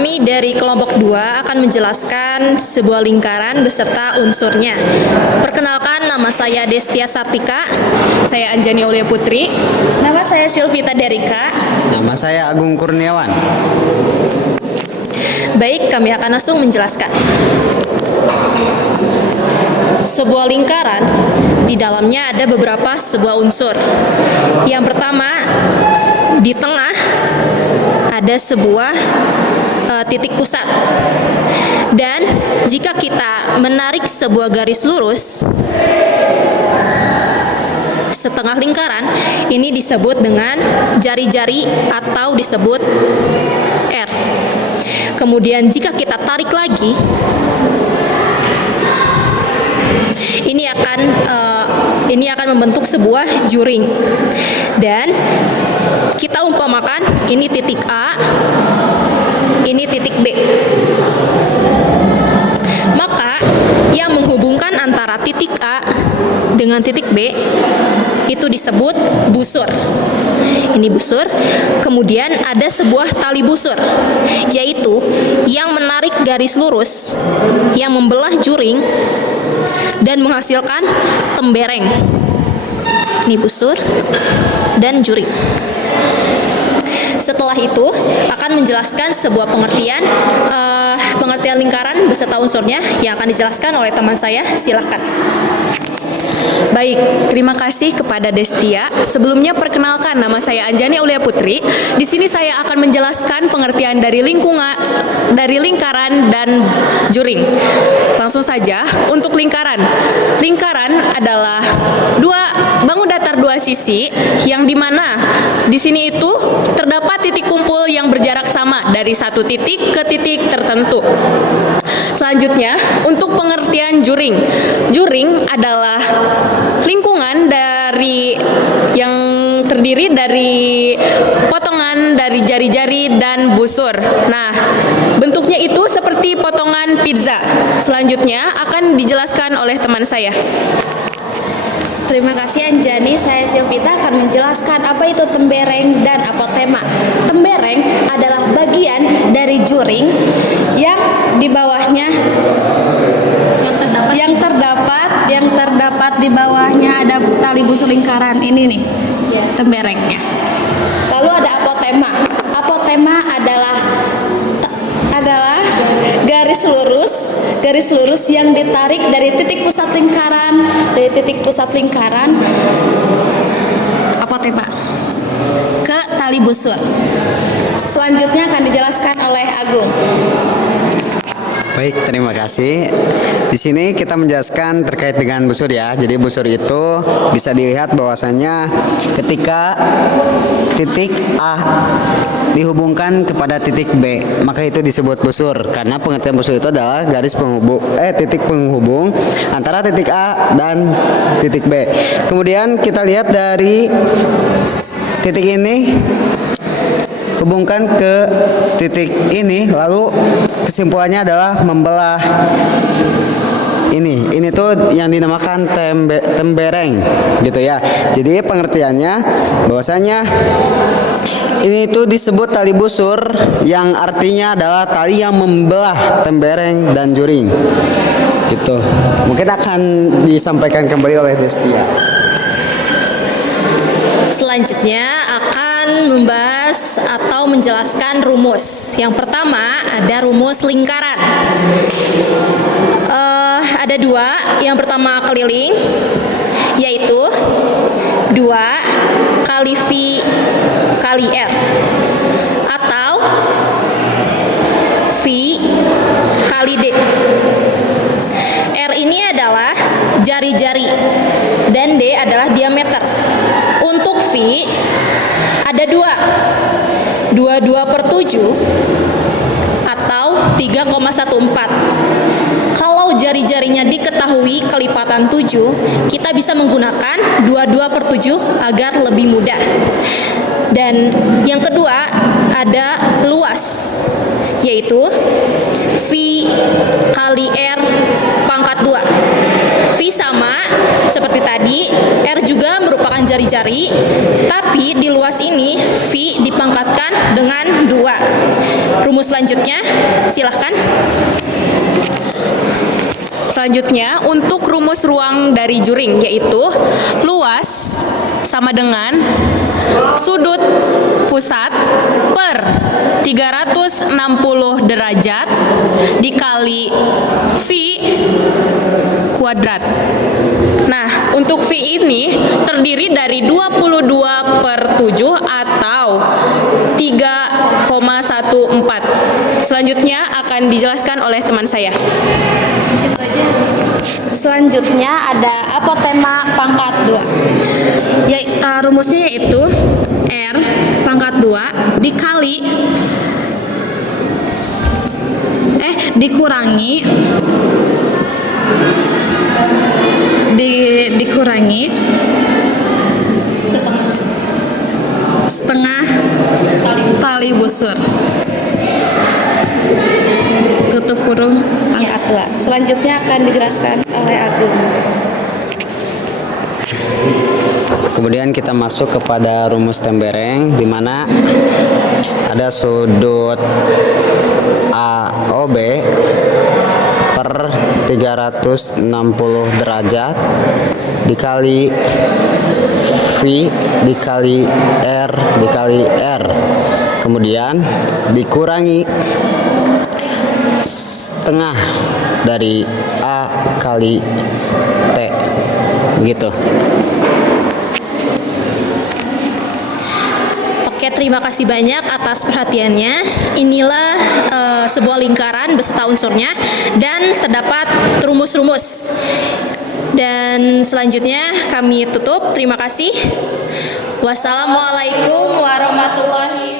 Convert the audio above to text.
Kami dari kelompok 2 akan menjelaskan sebuah lingkaran beserta unsurnya. Perkenalkan, nama saya Destia Sartika. Saya Anjani Aulia Putri. Nama saya Silvita Derika. Nama saya Agung Kurniawan. Baik, kami akan langsung menjelaskan. Sebuah lingkaran, di dalamnya ada beberapa sebuah unsur. Yang pertama, di tengah ada sebuah titik pusat. Dan jika kita menarik sebuah garis lurus setengah lingkaran, ini disebut dengan jari-jari atau disebut R. Kemudian jika kita tarik lagi, ini akan membentuk sebuah juring. Dan kita umpamakan ini titik A, ini titik B. Maka yang menghubungkan antara titik A dengan titik B itu disebut busur. Ini busur. Kemudian ada sebuah tali busur, yaitu yang menarik garis lurus yang membelah juring dan menghasilkan tembereng. Ini busur dan juring. Setelah itu akan menjelaskan sebuah pengertian lingkaran beserta unsurnya yang akan dijelaskan oleh teman saya. Silakan. Baik, terima kasih kepada Destia. Sebelumnya perkenalkan, nama saya Anjani Aulia Putri. Di sini saya akan menjelaskan pengertian dari lingkaran dan juring. Langsung saja untuk lingkaran. Lingkaran adalah bangun datar dua sisi yang dimana di sini itu terdapat titik kumpul yang berjarak sama dari satu titik ke titik tertentu. Selanjutnya, untuk pengertian juring. Juring adalah lingkungan yang terdiri dari potongan dari jari-jari dan busur. Nah, bentuknya itu seperti potongan pizza. Selanjutnya akan dijelaskan oleh teman saya. Terima kasih Anjani, saya Silvita akan menjelaskan apa itu tembereng dan apotema. Tembereng adalah bagian dari juring yang di bawahnya yang terdapat di bawahnya ada tali busur lingkaran ini nih, temberengnya. Lalu ada apotema. Apotema adalah garis lurus yang ditarik dari titik pusat lingkaran apotema ke tali busur. Selanjutnya akan dijelaskan oleh Agung. Baik, terima kasih. Di sini kita menjelaskan terkait dengan busur ya. Jadi busur itu bisa dilihat bahwasannya ketika titik A dihubungkan kepada titik B, maka itu disebut busur. Karena pengertian busur itu adalah titik penghubung antara titik A dan titik B. Kemudian kita lihat dari titik ini hubungkan ke titik ini, lalu kesimpulannya adalah membelah ini tuh yang dinamakan tembereng gitu ya. Jadi pengertiannya bahwasanya ini tuh disebut tali busur yang artinya adalah tali yang membelah tembereng dan juring gitu. Mungkin akan disampaikan kembali oleh Destia. Selanjutnya akan membahas atau menjelaskan rumus. Yang pertama ada rumus lingkaran. Ada dua. Yang pertama keliling, yaitu 2 kali V kali R, atau V kali D. R ini adalah jari-jari dan D adalah diameter. Untuk V ada 22/7 atau 3,14. Kalau jari-jarinya diketahui kelipatan 7, kita bisa menggunakan 22/7 agar lebih mudah. Dan yang kedua ada luas, yaitu V kali R pangkat 2. V sama seperti tadi, R juga merupakan ukuran jari-jari, tapi di luas ini V dipangkatkan dengan 2. Rumus selanjutnya, silahkan. Selanjutnya, untuk rumus ruang dari juring, yaitu luas sama dengan sudut pusat per 360 derajat dikali V kuadrat. Nah, untuk V ini terdiri dari 22 per 7 atau 3,14. Selanjutnya akan dijelaskan oleh teman saya. Selanjutnya ada apotema pangkat 2. Rumusnya yaitu R pangkat 2 dikurangi setengah tali busur. Tutup kurung pangkat 2. Selanjutnya akan dijelaskan oleh Agung. Kemudian kita masuk kepada rumus tembereng, di mana ada sudut AOB per 360 derajat dikali V dikali R dikali R, kemudian dikurangi setengah dari A kali T, begitu. Oke, terima kasih banyak atas perhatiannya. Inilah sebuah lingkaran beserta unsurnya dan terdapat rumus-rumus. Dan selanjutnya kami tutup. Terima kasih. Wassalamualaikum warahmatullahi wabarakatuh.